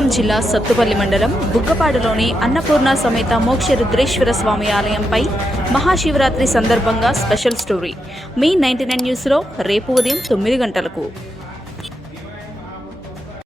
జిల్లా సత్తుపల్లి మండలం బుగ్గపాడులోని అన్నపూర్ణ సమేత మోక్ష రుద్రేశ్వర స్వామి ఆలయంపై మహాశివరాత్రి సందర్భంగా స్పెషల్ స్టోరీ. మీ నైన్టీ నైన్ న్యూస్లో రేపు ఉదయం తొమ్మిది గంటలకు.